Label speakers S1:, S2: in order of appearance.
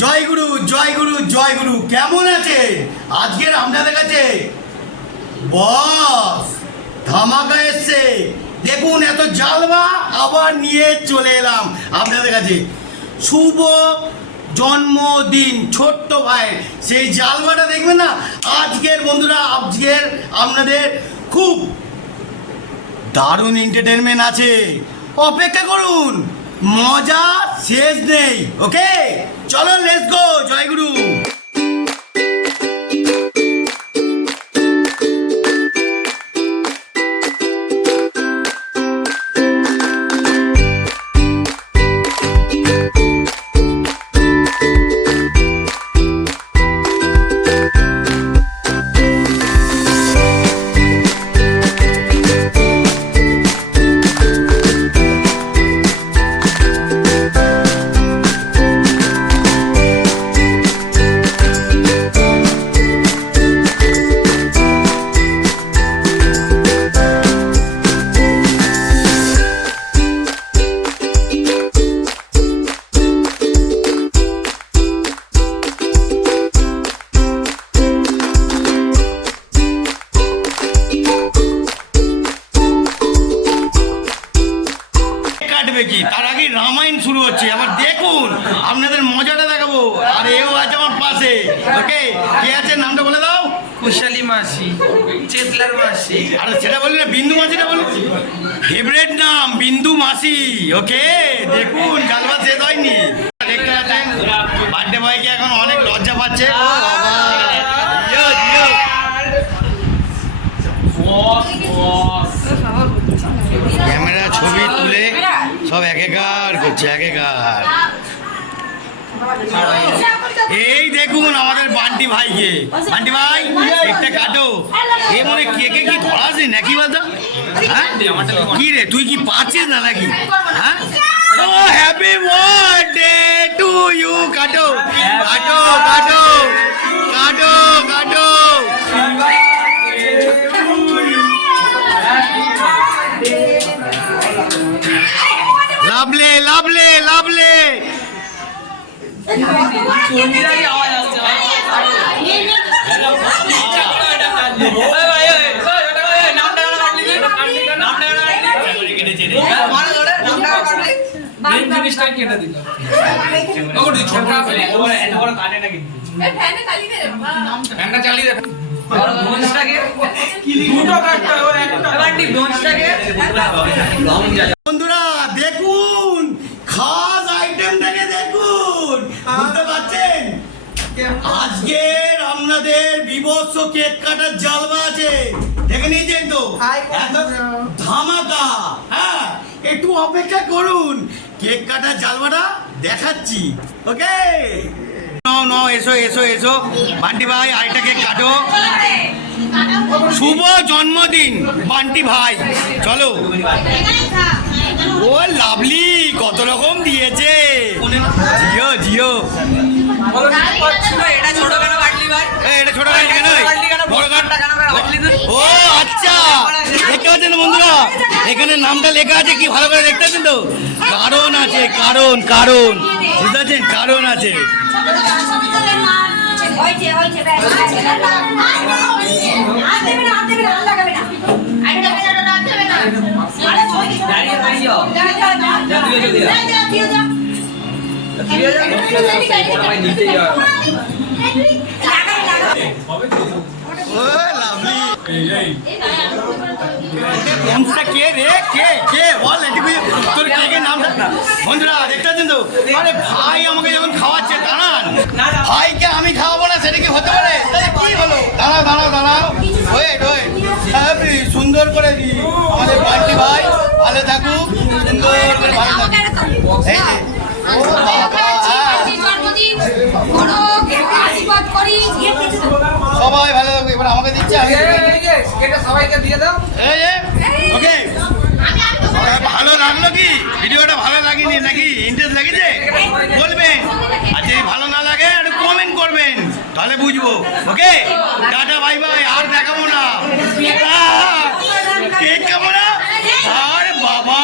S1: জয় গুরু জয় গুরু জয় গুরু। কেমন আছে? আজকের আপনাদের কাছে বস, ধামাকা এসছে। দেখুন, এত জালবা, আবার নিয়ে চলে এলাম আপনাদের কাছে। শুভ জন্মদিন, ছোট্ট ভাই। সেই জালবাটা দেখবেন না? আজকের বন্ধুরা, আজকের আপনাদের খুব দারুণ এন্টারটেনমেন্ট আছে। অপেক্ষা করুন। মজা শেষ নেই ওকে চলো লেটস গো জয়গুরু। কাটবে কি তার আগে রামায়ণ শুরু হচ্ছে আবার দেখুন আপনাদের মজাটা দেখাবো আর এও আছে আমার পাশে ওকে কে আছে নামটা বলে দাও
S2: কুশালী মাসি চেতলার মাসি
S1: আর সেটা বললি না বিন্দু মাসিটা বলি ফেভারেট নাম বিন্দু মাসি ওকে দেখুন জালবা শেষ হয়নি দেখতে পাচ্ছেন বার্থডে বয়কে এখন অনেক লজ্জা পাচ্ছে ও বাবা। ক্যামেরা ছবি তুলে সব একেকার করছে একেকার এই দেখুন আমাদের বান্টি ভাইকে। বান্টি ভাই একটা কাটো। এ মনে কেকে কি ধরাসনি নাকি বলতো? হ্যাঁ? কি রে, তুই কি পাচ্ছিস না নাকি? হ্যাঁ? হ্যাপি বার্থডে টু ইউ কাটো কাটো কাটো কাটো কাটো।
S2: হবে একটা বান্টি ব্রোঞ্জটাকে
S1: বন্ধুরা দেখুন। আজকের আপনাদের বিভৎস কেক কাটার জালবা আছে। দেখে নিয়েছেন তো ধামাকা। হ্যাঁ একটু অপেক্ষা করুন। কেক কাটার জালবাটা দেখাচ্ছি। ওকে? ন ন এসো এসো এসো। বান্টি ভাই আরেকটা কেক কাটো। শুভ জন্মদিন বান্টি ভাই। চলো। ও লাভলি কত রকম দিয়েছে। জিও জিও। ও আচ্ছা। দেখতে পাচ্ছেন বন্ধুরা? এখানে নামটা লেখা আছে কি ভালো করে দেখতে পাচ্ছেন তো? কারণ আছে কারণ কারণ। বুঝতে পারছেন? কারণ আছে।
S3: হয়েছে হয়েছে
S1: কে রে? কে? কে বল এটি তোর কে কে নামটা ভাই আমাকে যখন খাওয়াচ্ছে দাঁড়ান ভাইকে আমি খাওয়াবো না সেটা কি হতে পারে কি হলো দাঁড়াও দাঁড়াও দাঁড়াও ওয়েট ওয়েট সুন্দর করে দি আমাদের বান্টি ভাই ভালো থাকুক সুন্দর করে ভালো থাকুক সবাই ভালো থাকুক এবার আমাকে দিচ্ছে আমি
S2: সবাইকে দিয়ে দাও।
S1: ওকে। ভালো লাগল কি? ভিডিওটা ভালো লাগেনি নাকি? ইন্টারেস্ট লেগেছে? বলবেন আর যদি ভালো না লাগে একটু কমেন্ট করবেন। তাহলে বুঝব ওকে? টাটা বাই বাই আর দেখাবো না। কেক খাব না? আরে বাবা।